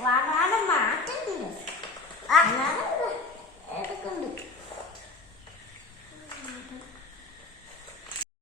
Lá não há nada mais, tem dinheiro.